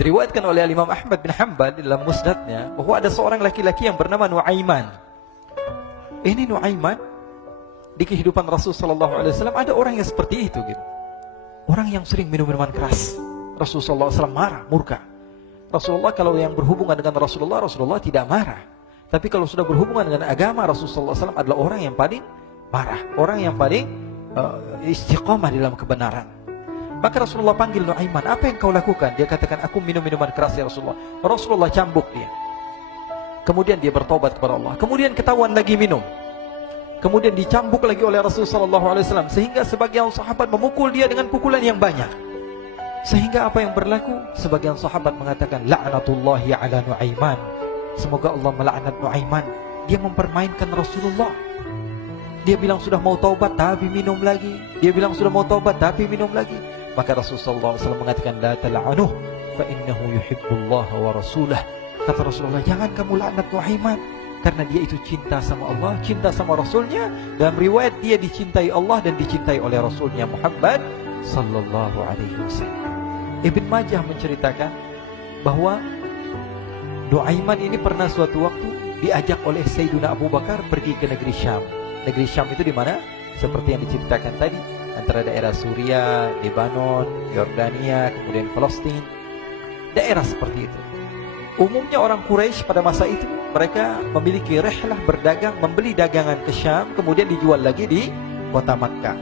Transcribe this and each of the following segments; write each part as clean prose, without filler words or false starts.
Diriwayatkan oleh Imam Ahmad bin Hanbal dalam musnadnya bahwa ada seorang laki-laki yang bernama Nuaiman. Ini Nuaiman di kehidupan Rasul sallallahu alaihi wasallam ada orang yang seperti itu gitu. Orang yang sering minum minuman keras. Rasul sallallahu alaihi wasallam marah, murka. Rasulullah kalau yang berhubungan dengan Rasulullah tidak marah. Tapi kalau sudah berhubungan dengan agama, Rasul sallallahu alaihi wasallam adalah orang yang paling marah, orang yang paling istiqamah dalam kebenaran. Maka Rasulullah panggil Nuaiman, apa yang kau lakukan? Dia katakan, aku minum minuman keras ya Rasulullah. Rasulullah cambuk dia. Kemudian dia bertobat kepada Allah. Kemudian ketahuan lagi minum. Kemudian dicambuk lagi oleh Rasulullah sallallahu alaihi wasallam, sehingga sebagian sahabat memukul dia dengan pukulan yang banyak. Sehingga apa yang berlaku? Sebagian sahabat mengatakan, la'natullahi ala Nuaiman. Semoga Allah melaknat Nuaiman. Dia mempermainkan Rasulullah. Dia bilang sudah mau taubat tapi minum lagi. Dia bilang sudah mau taubat tapi minum lagi. Maka Rasulullah SAW mengatakan, la tal'anuh fa innahu yuhibbullaha wa rasulah. Kata Rasulullah, jangan kamu laknat Nuaiman, karena dia itu cinta sama Allah, cinta sama Rasulnya. Dalam riwayat dia dicintai Allah dan dicintai oleh Rasulnya Muhammad sallallahu alaihi wasallam. Ibn Majah menceritakan bahwa Nuaiman ini pernah suatu waktu diajak oleh Sayyidina Abu Bakar pergi ke negeri Syam. Negeri Syam itu di mana? Seperti yang diceritakan tadi, antara daerah Suria, Lebanon, Yordania, kemudian Palestina. Daerah seperti itu. Umumnya orang Quraisy pada masa itu mereka memiliki rihlah berdagang, membeli dagangan ke Syam, kemudian dijual lagi di kota Makkah.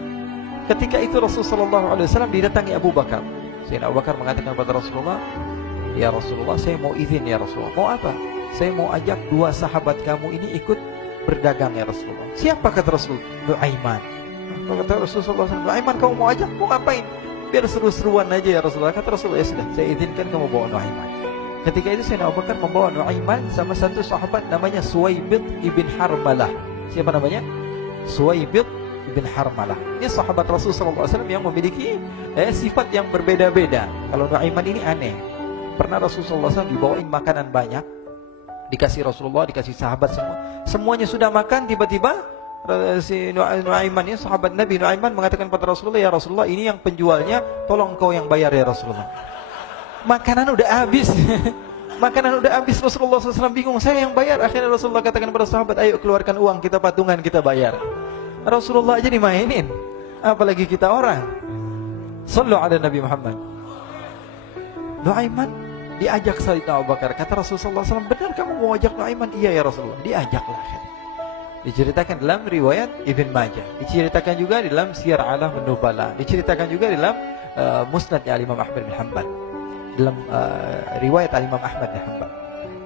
Ketika itu Rasulullah SAW didatangi Abu Bakar. Sayyidina Abu Bakar mengatakan kepada Rasulullah, ya Rasulullah, saya mau izin ya Rasulullah. Mau apa? Saya mau ajak dua sahabat kamu ini ikut berdagang ya Rasulullah. Siapa kata Rasul? Nuaiman. Kata Rasulullah SAW, Nuaiman kamu mau ajak? Mau ngapain? Biar seru-seruan aja ya Rasulullah. Kata Rasulullah, ya sudah, saya izinkan kamu bawa Nuaiman. Ketika itu Sayyidina Abu Bakar membawa Nuaiman sama satu sahabat namanya Suwaibid ibn Harmalah. Siapa namanya? Suwaibid ibn Harmalah. Ini sahabat Rasulullah SAW yang memiliki sifat yang berbeda-beda. Kalau Nuaiman ini aneh. Pernah Rasulullah SAW dibawain makanan banyak, dikasih Rasulullah, dikasih sahabat semua. Semuanya sudah makan, tiba-tiba si Nuaiman ini, sahabat Nabi Nuaiman mengatakan kepada Rasulullah, ya Rasulullah, ini yang penjualnya, tolong kau yang bayar ya Rasulullah. Makanan udah habis. Makanan udah habis. Rasulullah SAW bingung, saya yang bayar. Akhirnya Rasulullah katakan kepada sahabat, ayo keluarkan uang, kita patungan, kita bayar. Rasulullah aja dimainin, apalagi kita orang. Sallu ala Nabi Muhammad. Nuaiman diajak Sayyidina Abu Bakar. Kata Rasulullah SAW, benar kamu mau ajak Nuaiman? Iya ya Rasulullah. Diajaklah. Diceritakan dalam riwayat Ibn Majah, diceritakan juga dalam Siyar A'lam An-Nubala, diceritakan juga dalam Musnadnya Imam Ahmad bin Hanbal, dalam riwayat Imam Ahmad bin Hanbal.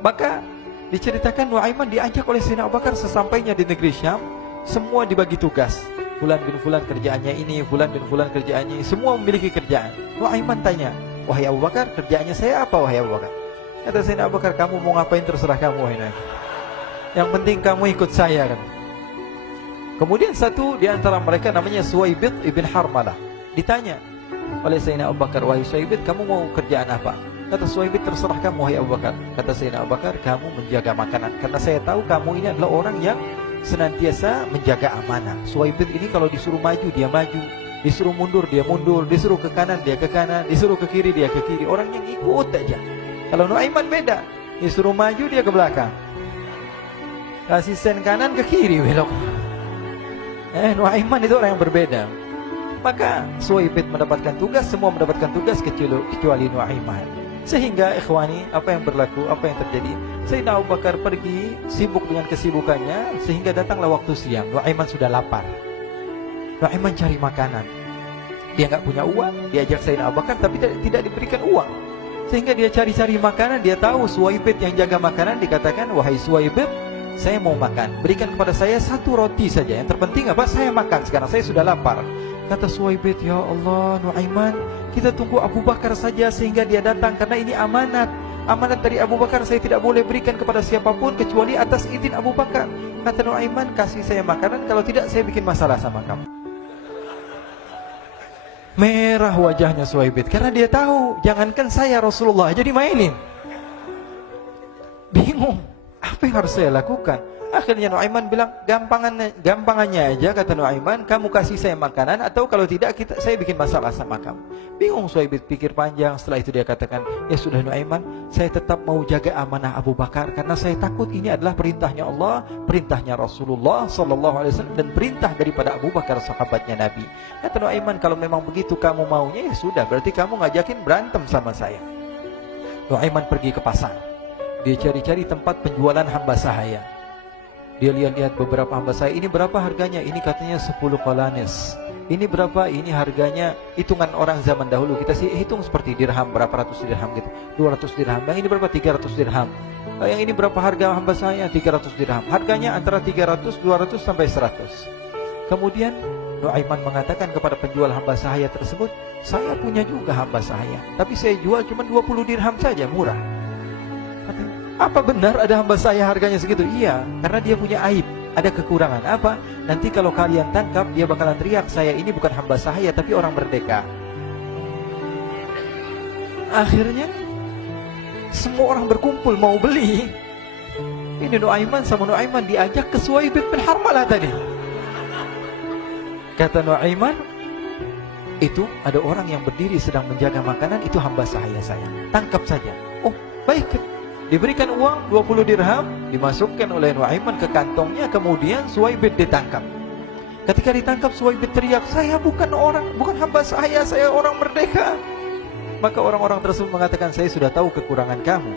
Maka diceritakan Nuaiman diajak oleh Sayyidina Abu Bakar. Sesampainya di negeri Syam, semua dibagi tugas. Fulan bin Fulan kerjaannya ini, Fulan bin Fulan kerjaannya ini, semua memiliki kerjaan. Nuaiman tanya, wahai Abu Bakar, kerjaannya saya apa wahai Abu Bakar? Kata Sayyidina Abu Bakar, kamu mau ngapain terserah kamu wahai Nabi. Yang penting kamu ikut saya kan. Kemudian satu di antara mereka namanya Suwaibid ibn Harmalah ditanya oleh Sayyidina Abu Bakar, wahai Suwaibid, kamu mau kerjaan apa? Kata Suwaibid, terserah kamu wahai Abu Bakar. Kata Sayyidina Abu Bakar, kamu menjaga makanan, karena saya tahu kamu ini adalah orang yang senantiasa menjaga amanah. Suwaibid ini kalau disuruh maju dia maju, disuruh mundur dia mundur, disuruh ke kanan dia ke kanan, disuruh ke kiri dia ke kiri. Orang yang ikut aja. Kalau Nuaiman beda, disuruh maju dia ke belakang, kasih sen kanan ke kiri belok. Nuaiman itu orang yang berbeda. Maka Suwaibid mendapatkan tugas, semua mendapatkan tugas kecuali Nuaiman. Sehingga ikhwani, apa yang berlaku, apa yang terjadi? Sayyidina Abu Bakar pergi sibuk dengan kesibukannya, sehingga datanglah waktu siang. Nuaiman sudah lapar. Nuaiman cari makanan. Dia nggak punya uang, diajak Sayyidina Abu Bakar tapi tidak diberikan uang. Sehingga dia cari-cari makanan. Dia tahu Suwaibid yang jaga makanan. Dikatakan, wahai Suwaibid, saya mau makan, berikan kepada saya satu roti saja. Yang terpenting apa? Saya makan sekarang, saya sudah lapar. Kata Suwaibid, ya Allah Nuaiman, kita tunggu Abu Bakar saja sehingga dia datang, karena ini amanat. Amanat dari Abu Bakar, saya tidak boleh berikan kepada siapapun kecuali atas izin Abu Bakar. Kata Nuaiman, kasih saya makanan, kalau tidak saya bikin masalah sama kamu. Merah wajahnya Suwaibid, karena dia tahu, jangankan saya, Rasulullah aja dimainin. Bingung. Apa yang harus saya lakukan? Akhirnya Nuaiman bilang, gampangannya aja, kata Nuaiman, kamu kasih saya makanan, atau kalau tidak saya bikin masalah sama kamu. Bingung Suhaib pikir panjang. Setelah itu dia katakan, ya sudah Nuaiman, saya tetap mau jaga amanah Abu Bakar, karena saya takut ini adalah perintahnya Allah, perintahnya Rasulullah SAW, dan perintah daripada Abu Bakar, sahabatnya Nabi. Kata Nuaiman, kalau memang begitu kamu maunya, ya sudah, berarti kamu ngajakin berantem sama saya. Nuaiman pergi ke pasar. Dia cari-cari tempat penjualan hamba sahaya. Dia lihat-lihat beberapa hamba sahaya. Ini berapa harganya? Ini katanya 10 qalanis. Ini berapa? Ini harganya, hitungan orang zaman dahulu, kita sih hitung seperti dirham, berapa ratus dirham gitu, 200 dirham. Yang ini berapa? 300 dirham. Yang ini berapa harga hamba sahaya? 300 dirham. Harganya antara 300, 200 sampai 100. Kemudian Nuaiman mengatakan kepada penjual hamba sahaya tersebut, saya punya juga hamba sahaya, tapi saya jual cuma 20 dirham saja, murah. Apa benar ada hamba saya harganya segitu? Iya, karena dia punya aib, ada kekurangan. Apa? Nanti kalau kalian tangkap, dia bakalan teriak, saya ini bukan hamba sahaya tapi orang merdeka. Akhirnya semua orang berkumpul mau beli. Ini Nuaiman sama Nuaiman diajak ke Suhaib bin Harmalah tadi. Kata Nuaiman, itu ada orang yang berdiri sedang menjaga makanan, itu hamba sahaya saya, tangkap saja. Oh baik. Diberikan uang 20 dirham, dimasukkan oleh Nuaiman ke kantongnya, kemudian Suhaib ditangkap. Ketika ditangkap, Suhaib teriak, saya bukan hamba saya orang merdeka. Maka orang-orang tersebut mengatakan, saya sudah tahu kekurangan kamu.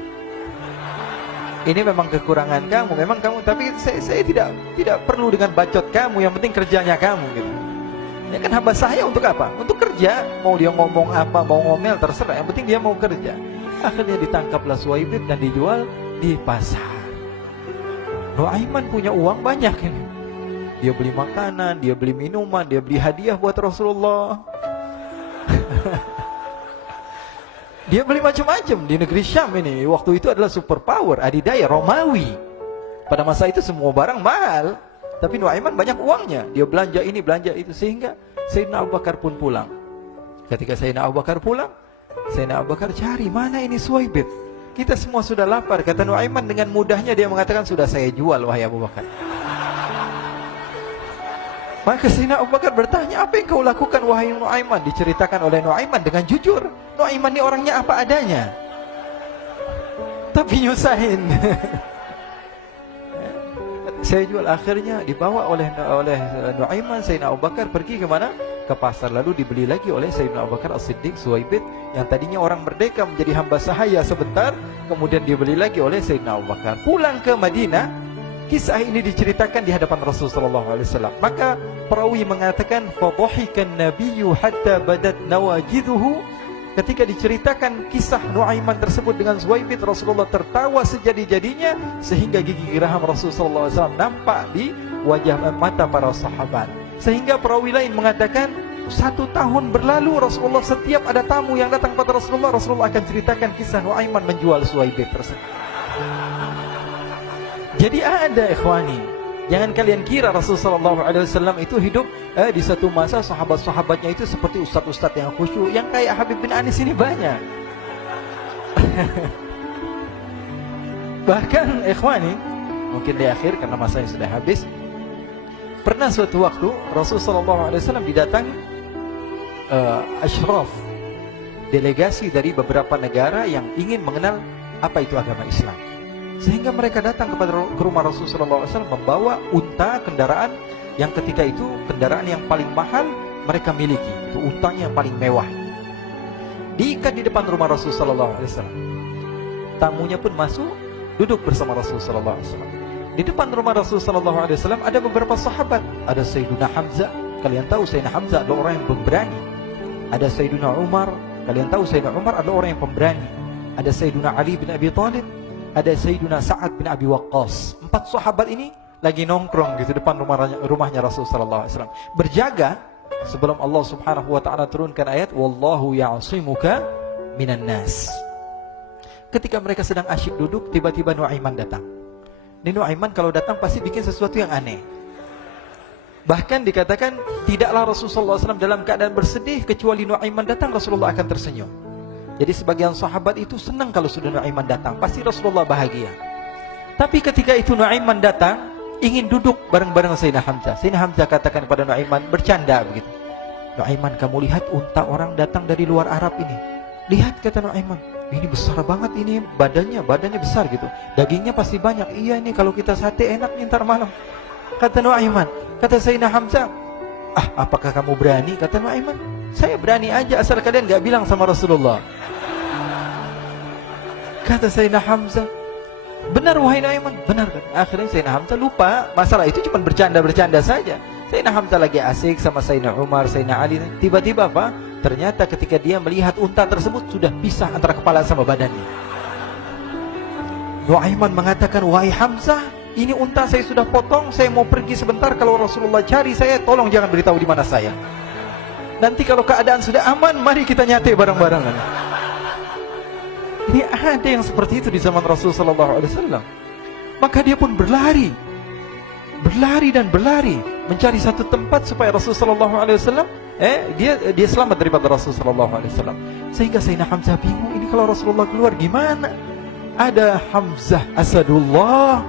Ini memang kekurangan kamu, memang kamu, tapi saya tidak perlu dengan bacot kamu, yang penting kerjanya kamu gitu. Ya kan hamba saya untuk apa? Untuk kerja. Mau dia ngomong apa, mau ngomel terserah, yang penting dia mau kerja. Akhirnya ditangkaplah Suhaib dan dijual di pasar. Nuaiman punya uang banyak ini. Dia beli makanan, dia beli minuman, dia beli hadiah buat Rasulullah. Dia beli macam-macam di negeri Syam ini. Waktu itu adalah superpower, adidaya Romawi. Pada masa itu semua barang mahal, tapi Nuaiman banyak uangnya. Dia belanja ini, belanja itu, sehingga Sayyidina Abu Bakar pun pulang. Ketika Sayyidina Abu Bakar pulang, Sayyidina Abu Bakar cari, mana ini Suhaib? Kita semua sudah lapar. Kata Nuaiman dengan mudahnya dia mengatakan, sudah saya jual wahai Abu Bakar. Maka Sayyidina Abu Bakar bertanya, apa yang kau lakukan wahai Nuaiman? Diceritakan oleh Nuaiman dengan jujur. Nuaiman ini orangnya apa adanya, tapi nyusahin. Saya jual. Akhirnya dibawa oleh Nuaiman, Sayyidina Abu Bakar pergi ke mana? Ke pasar. Lalu dibeli lagi oleh Sayyidina Abu Bakar As-Siddiq Suhaib, yang tadinya orang merdeka menjadi hamba sahaya sebentar, kemudian dibeli lagi oleh Sayyidina Abu Bakar. Pulang ke Madinah, kisah ini diceritakan di hadapan Rasulullah SAW. Maka perawi mengatakan, fadhahikan nabiyyu hatta badat nawajiduhu. Ketika diceritakan kisah Nuaiman tersebut dengan Suhaib, Rasulullah tertawa sejadi-jadinya, sehingga gigi geraham Rasulullah SAW nampak di wajah mata para sahabat. Sehingga perawi lain mengatakan, 1 tahun berlalu Rasulullah, setiap ada tamu yang datang pada Rasulullah akan ceritakan kisah Nuaiman menjual Suhaib tersebut. Jadi ada ikhwani, jangan kalian kira Rasulullah SAW itu hidup di satu masa sahabat-sahabatnya itu seperti ustadz-ustadz yang khusyuk, yang kayak Habib bin Anis ini banyak. Bahkan ikhwani, mungkin di akhir karena masanya sudah habis, pernah suatu waktu Rasulullah SAW didatangi asyraf, delegasi dari beberapa negara yang ingin mengenal apa itu agama Islam. Sehingga mereka datang ke rumah Rasulullah SAW membawa unta, kendaraan yang ketika itu kendaraan yang paling mahal mereka miliki. Itu untanya yang paling mewah. Diikat di depan rumah Rasulullah SAW. Tamunya pun masuk, duduk bersama Rasulullah SAW. Di depan rumah Rasulullah SAW ada beberapa sahabat. Ada Sayyiduna Hamzah. Kalian tahu Sayyidina Hamzah adalah orang yang pemberani. Ada Sayyiduna Umar. Kalian tahu Sayyidina Umar adalah orang yang pemberani. Ada Sayyiduna Ali bin Abi Thalib. Ada Sayyiduna Sa'ad bin Abi Waqqas. 4 sahabat ini lagi nongkrong gitu depan rumahnya Rasulullah SAW, berjaga sebelum Allah Subhanahu wa taala turunkan ayat wallahu ya'simuka minan nas. Ketika mereka sedang asyik duduk, tiba-tiba Nuaiman datang. Ini Nuaiman kalau datang pasti bikin sesuatu yang aneh. Bahkan dikatakan tidaklah Rasulullah SAW dalam keadaan bersedih, kecuali Nuaiman datang Rasulullah akan tersenyum. Jadi sebagian sahabat itu senang kalau sudah Nuaiman datang, pasti Rasulullah bahagia. Tapi ketika itu Nuaiman datang, ingin duduk bareng-bareng Sayyidina Hamzah. Sayyidina Hamzah katakan kepada Nuaiman, bercanda begitu. Nuaiman, kamu lihat unta orang datang dari luar Arab ini. Lihat, kata Nuaiman, ini besar banget ini, badannya besar gitu. Dagingnya pasti banyak. Iya, ini kalau kita sate enak nih ntar malam. Kata Nuaiman. Kata Sayyidina Hamzah, apakah kamu berani? Kata Nuaiman, saya berani aja asal kalian gak bilang sama Rasulullah. Kata Sayyidina Hamzah, benar wahai Nuaiman, benar kan? Akhirnya Sayyidina Hamzah lupa masalah itu, cuma bercanda-bercanda saja. Sayyidina Hamzah lagi asik sama Sayyidina Umar, Sayyidina Ali. Tiba-tiba apa? Ternyata ketika dia melihat unta tersebut sudah pisah antara kepala sama badannya. Nuaiman mengatakan, wahai Hamzah, ini unta saya sudah potong, saya mau pergi sebentar. Kalau Rasulullah cari saya, tolong jangan beritahu di mana saya. Nanti kalau keadaan sudah aman, mari kita nyate bareng-barengan. Ini ada yang seperti itu di zaman Rasulullah SAW. Maka dia pun berlari dan berlari mencari satu tempat supaya Rasulullah SAW dia selamat daripada Rasulullah SAW. Sehingga Sayyidina Hamzah bingung, ini kalau Rasulullah keluar gimana? Ada Hamzah Asadullah,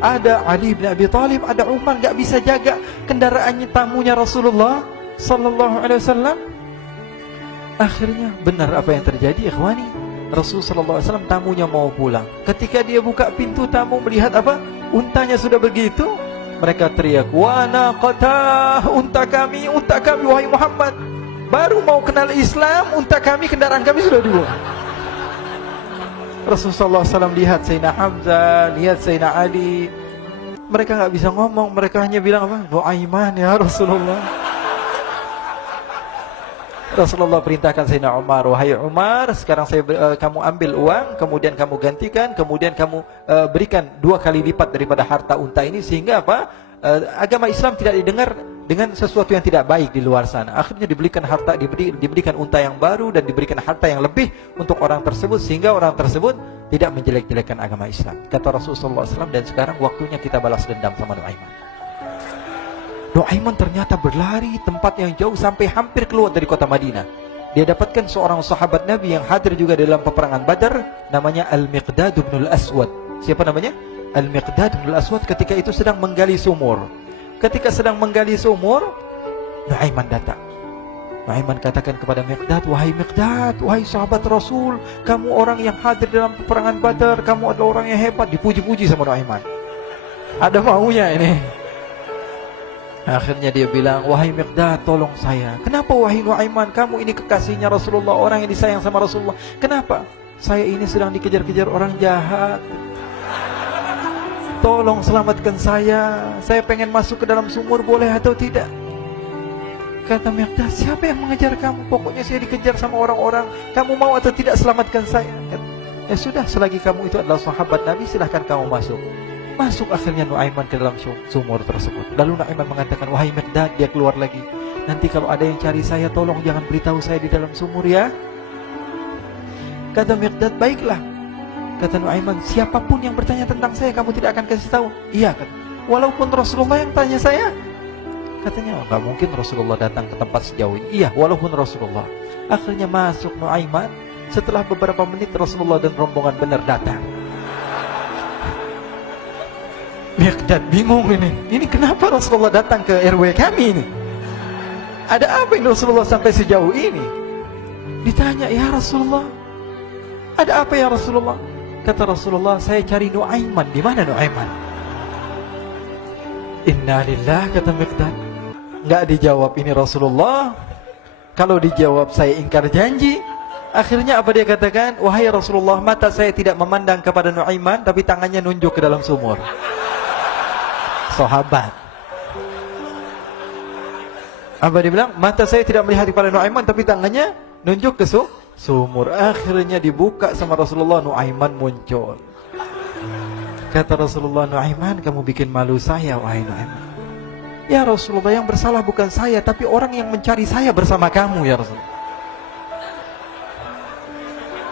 ada Ali bin Abi Thalib, ada Umar, gak bisa jaga kendaraannya, tamunya Rasulullah SAW. Akhirnya benar apa yang terjadi, ikhwani. Rasulullah SAW tamunya mau pulang. Ketika dia buka pintu tamu melihat apa? Untanya sudah begitu. Mereka teriak, wa naqatah, unta kami wahai Muhammad. Baru mau kenal Islam, unta kami, kendaraan kami sudah dibuang. Rasulullah SAW lihat Sayyidina Hamzah, lihat Sayyidina Ali. Mereka gak bisa ngomong, mereka hanya bilang apa? Nuaiman ya Rasulullah. Rasulullah perintahkan Sayyidina Umar, wahai Umar, sekarang kamu ambil uang, kemudian kamu gantikan, kemudian kamu berikan 2 kali lipat daripada harta unta ini, sehingga apa? Agama Islam tidak didengar dengan sesuatu yang tidak baik di luar sana. Akhirnya diberikan harta, diberikan unta yang baru dan diberikan harta yang lebih untuk orang tersebut, sehingga orang tersebut tidak menjelek-jelekkan agama Islam. Kata Rasulullah SAW, dan sekarang waktunya kita balas dendam sama Nuaiman. Nuaiman ternyata berlari tempat yang jauh sampai hampir keluar dari kota Madinah. Dia dapatkan seorang sahabat Nabi yang hadir juga dalam peperangan Badar, namanya Al-Miqdad bin Al-Aswad. Siapa namanya? Al-Miqdad bin Al-Aswad ketika itu sedang menggali sumur. Ketika sedang menggali sumur, Nuaiman datang. Nuaiman katakan kepada Miqdad, wahai Miqdad, wahai sahabat Rasul, kamu orang yang hadir dalam peperangan Badar, kamu adalah orang yang hebat. Dipuji-puji sama Nuaiman. Ada maunya ini. Akhirnya dia bilang, wahai Miqdad, tolong saya. Kenapa wahai Nuaiman, kamu ini kekasihnya Rasulullah, orang yang disayang sama Rasulullah. Kenapa? Saya ini sedang dikejar-kejar orang jahat. Tolong selamatkan saya. Saya pengen masuk ke dalam sumur, boleh atau tidak? Kata Miqdad, siapa yang mengejar kamu? Pokoknya saya dikejar sama orang-orang. Kamu mau atau tidak selamatkan saya? Ya sudah, selagi kamu itu adalah sahabat Nabi, silahkan kamu masuk. Masuk akhirnya Nuaiman ke dalam sumur tersebut. Lalu Nuaiman mengatakan, wahai Miqdad, dia keluar lagi. Nanti kalau ada yang cari saya, tolong jangan beritahu saya di dalam sumur ya. Kata Miqdad, baiklah. Kata Nuaiman, siapapun yang bertanya tentang saya, kamu tidak akan kasih tahu. Iya kan? Walaupun Rasulullah yang tanya saya. Katanya, nggak mungkin Rasulullah datang ke tempat sejauh ini. Iya, walaupun Rasulullah. Akhirnya masuk Nuaiman. Setelah beberapa menit Rasulullah dan rombongan benar datang. Miqdad bingung ini. Ini kenapa Rasulullah datang ke RW kami ini? Ada apa ini Rasulullah sampai sejauh ini? Ditanya, ya Rasulullah, ada apa ya Rasulullah? Kata Rasulullah, saya cari Nuaiman. Di mana Nuaiman? Innalillah, kata Miqdad. Nggak dijawab ini Rasulullah. Kalau dijawab saya ingkar janji. Akhirnya apa dia katakan? Wahai Rasulullah, mata saya tidak memandang kepada Nuaiman, tapi tangannya nunjuk ke dalam sumur. Sahabat. Apa dia bilang? Mata saya tidak melihat kepada Nuaiman, tapi tangannya nunjuk ke sumur. Akhirnya dibuka sama Rasulullah, Nuaiman muncul. Kata Rasulullah, Nuaiman, kamu bikin malu saya, wahai Nuaiman. Ya Rasulullah, yang bersalah bukan saya, tapi orang yang mencari saya bersama kamu, ya Rasulullah.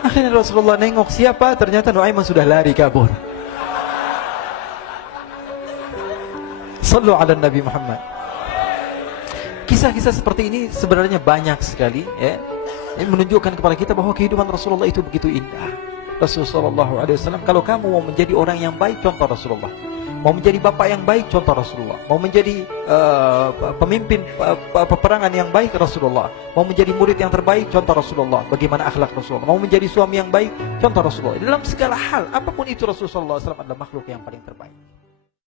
Akhirnya Rasulullah nengok, siapa? Ternyata Nuaiman sudah lari kabur. Sallu ala Nabi Muhammad. Kisah-kisah seperti ini sebenarnya banyak sekali, ya. Ini menunjukkan kepada kita bahwa kehidupan Rasulullah itu begitu indah. Rasulullah SAW, kalau kamu mau menjadi orang yang baik, contoh Rasulullah. Mau menjadi bapak yang baik, contoh Rasulullah. Mau menjadi pemimpin peperangan yang baik, Rasulullah. Mau menjadi murid yang terbaik, contoh Rasulullah. Bagaimana akhlak Rasulullah. Mau menjadi suami yang baik, contoh Rasulullah. Dalam segala hal, apapun itu, Rasulullah SAW adalah makhluk yang paling terbaik.